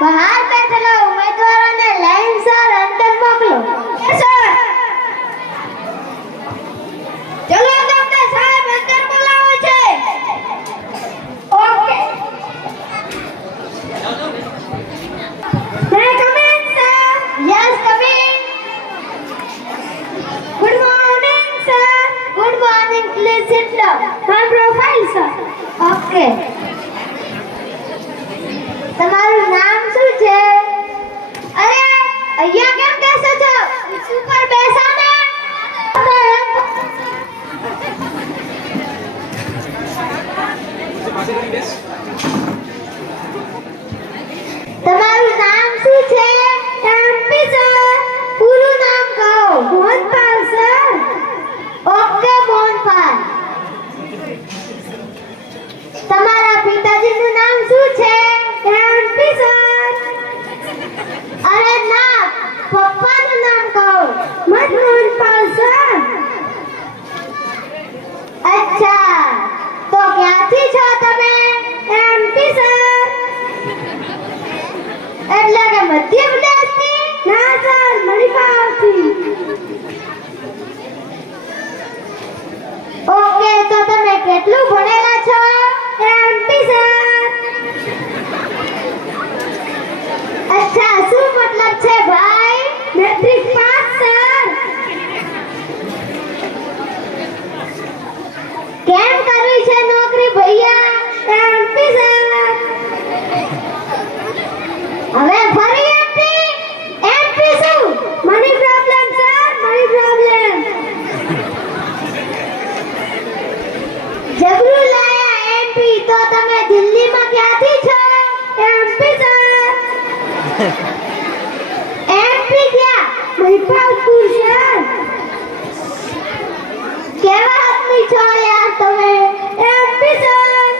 બહાર બેઠેલા ઉમેદવારોને લાઈનસર અંદર મોકલો. સર ચલો તમને સાહેબ અંદર બોલાવે છે. Okay May I come in, sir? Yes, come in. Good morning, sir. Good morning. Please sit down. My profile, sir. Okay. તમારું નામ શું છે? અરે અહીંયા કેમ બેસો છો? ઉપર બેસો ને. તમારું નામ શું છે? MP sir. પૂરું નામ કહો. મોહનપાલ સર. ઓકે મોહનપાલ. તમારા પિતાજીનું નામ શું છે? MP sir. અરે ના, પપ્પાનું નામ કહો. મોહનપાલ સર. અચ્છા, તો ક્યાંથી છો તમે? MP sir. એટલે કે મધ્યપ્રદેશથી? ના સર, મણિપાલથી. ઓકે, તો તમે કેટલું ભણેલા છો? MP sir. અચ્છા, શું મતલબ છે ભાઈ? Matric pass sir. કેમ કરવી છે નોકરી ભૈયા? MP sir. હવે ફરી એમપી. એમપી શું? Money problem sir, money problem. જબરું લાયા એમપી. તો તમે દિલ્હીમાં ક્યાંથી છો? MP sir. એમપી ક્યાં? મહિપાલપુર સર. કેવા આદમી છો યાર તમે? MP sir.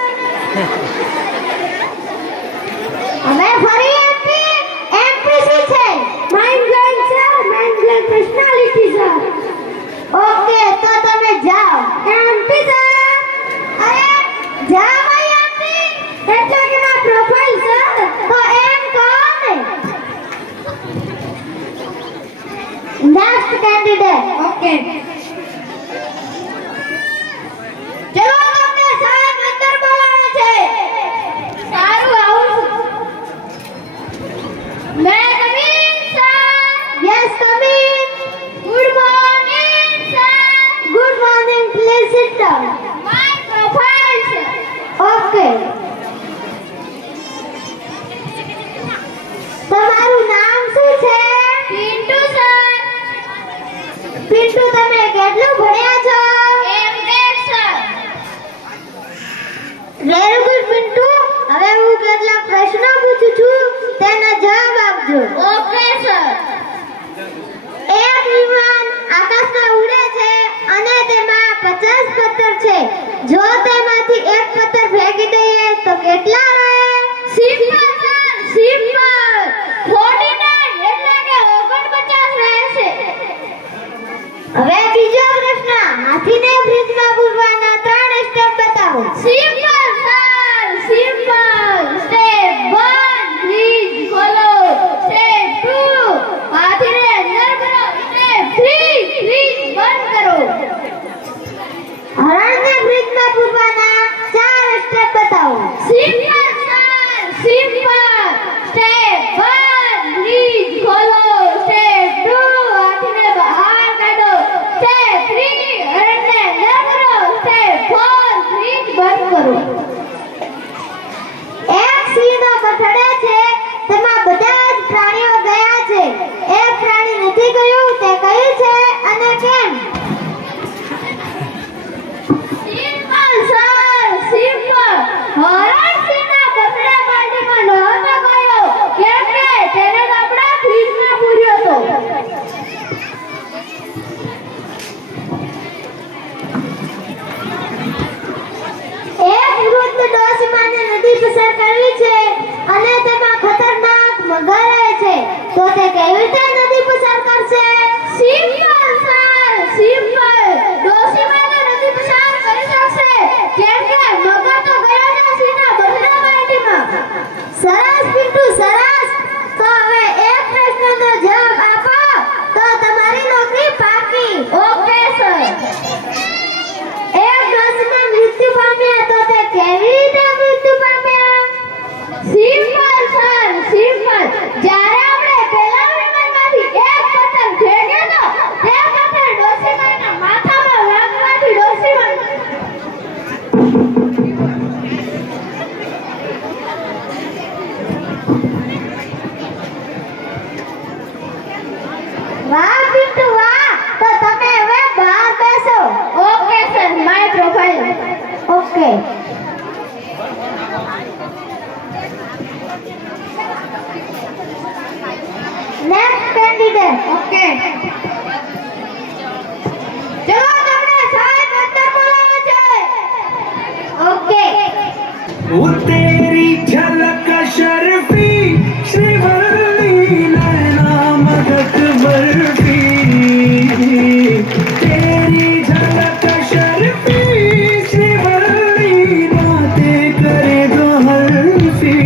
હવે ફરી એમપી. એમપી શું છે? Mind blowing sir, mind blowing personality sir. Okay, તો તમે જાઓ. MP sir. અરે જાઓ ભાઈ એમપી. એટલે કે મારા પ્રોફાઇલ સર. તો એમ કહો ને. Next candidate. ઓકે, ચલો તમને સાહેબ અંદર બોલાવે છે. સારું, આવું. May come in sir. Yes, come in. Good morning sir. Good morning. Please sit down. My profile sir. Okay. તમારું નામ શું છે? પિન્ટુ સર. પિન્ટુ, તમે કેટલું ભણ્યા છો? MTech sir. Very good Pintu. હવે હું કેટલાક પ્રશ્નો પૂછું છું, તેના જવાબ આપજો. Okay sir. એક વિમાન આકાશમાં ઉડે છે અને તેમાં 50 પથ્થર છે. જો તેમાંથી એક પથ્થર ફેંકી દઈએ તો કેટલા રહે? Simple sir, simple. 49 એટલે કે 49 રહેશે. હવે બીજો પ્રશ્ન. હાથીને ફ્રીજમાં પૂરવાના 3 સ્ટેપ બતાવો. Simple sir, simple. Step 1 fridge ખોલો. સ્ટેપ 2 હાથીને અંદર કરો. સ્ટેપ 3 ફ્રીજ બંધ કરો. હરણને ફ્રીજમાં પૂરવાના 4 સ્ટેપ બતાવો. Simple sir, simple. Step 1 fridge ખોલો. સ્ટેપ 2 હાથીને બહાર કાઢો. સ્ટેપ 3 હરણને અંદર કરો. સ્ટેપ 4 ફ્રીજ બંધ કરો. એક સિંહનો કઠડે છે, તેમાં બધા જ પ્રાણીઓ ગયા છે. એક પ્રાણી નથી ગયું, તે કયું છે અને કેમ? સિમ્પલ સર, તો તે કેવી રીતે નદી પસાર કરશે? Simple sir, simple. ડોશીમાને નદી પસાર કરી શકશે કેમ કે મગર તો ગયો છે સીના બરડા માટીમાં. સરસ પિન્ટુ, સરસ. તો હવે એક પ્રશ્નનો જવાબ આપો તો તમારી નોકરી પાકી. Okay sir. એક ડોશીમા મૃત્યુ પામ્યા તો તે કેવી રીતે મૃત્યુ પામ્યા? Simple sir, simple. જ્યારે આપણે પહેલા વિમાનમાંથી એક પતંગ ફેંક્યો તો તે પતંગ ડોશીમાના માથામાં વાગવાથી ડોશીમા વાહ પિન્ટુ વાહ. તો તમે હવે બહાર બેસો. Okay sir, my profile. Okay. Next candidate. Okay. ચલો તમને સાહેબ અંદર બોલાવો છે. ઓકે. वो तेरी झलक शर्फी श्रीवल्ली नैना मदक बर्फी तेरी झलक शर्फी श्रीवल्ली बातें करे दो हल्फी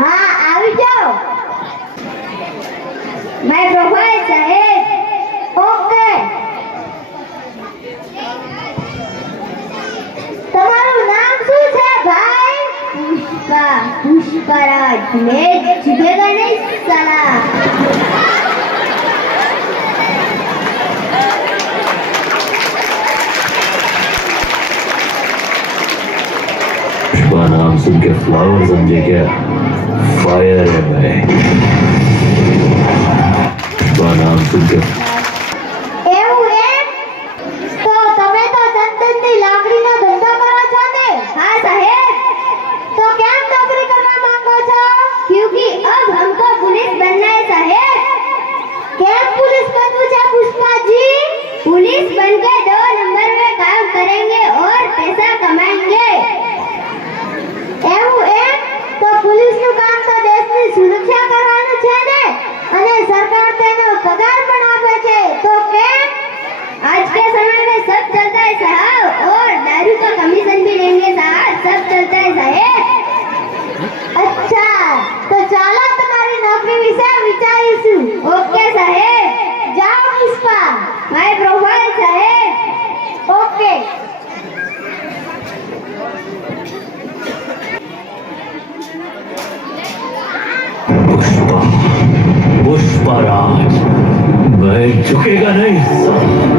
હા આવી જાઓ. માય પ્રોફાઇલ સાહેબ. ઓકે. તમારું નામ શું છે ભાઈ? પુષ્પા. પુષ્પરાજ. મેં જીતેગા નહીં સાલા. पुष्पा नाम सुन के फ्लावर समझे क्या? फायर है मैं. पुष्पा नाम सुन के એવું એમ? તો તમે તો ચંદનની લાકડીનો ધંધો કરો છો ને? हाँ साहेब. तो क्या नौकरी करना मांगो છો? क्योंकि अब हमको पुलिस बनना है साहेब. क्या पुलिस बनવું છે पुष्पा जी? पुलिस बनके 2 नंबर में काम करेंगे और पैसा कमाएंगे. એવું એમ? તો પોલીસનું કામ તો દેશની સુરક્ષા કરવાનું છે ને અને સરકાર તેનો પગાર પણ આપે છે. તો કેમ? आज के समय में सब चलता है साहब और दारू का कमीशन भी लेंगे साहब. सब चलता है साहेब. अच्छा, तो ચાલો તમારી નોકરી વિશે વિચારીશું. ઓકે સાહેબ. જાઓ પુષ્પા. માય પ્રોફાઇલ સાહેબ. ઓકે. पुष्पा पुष्पराज मैं झुकेगा नहीं.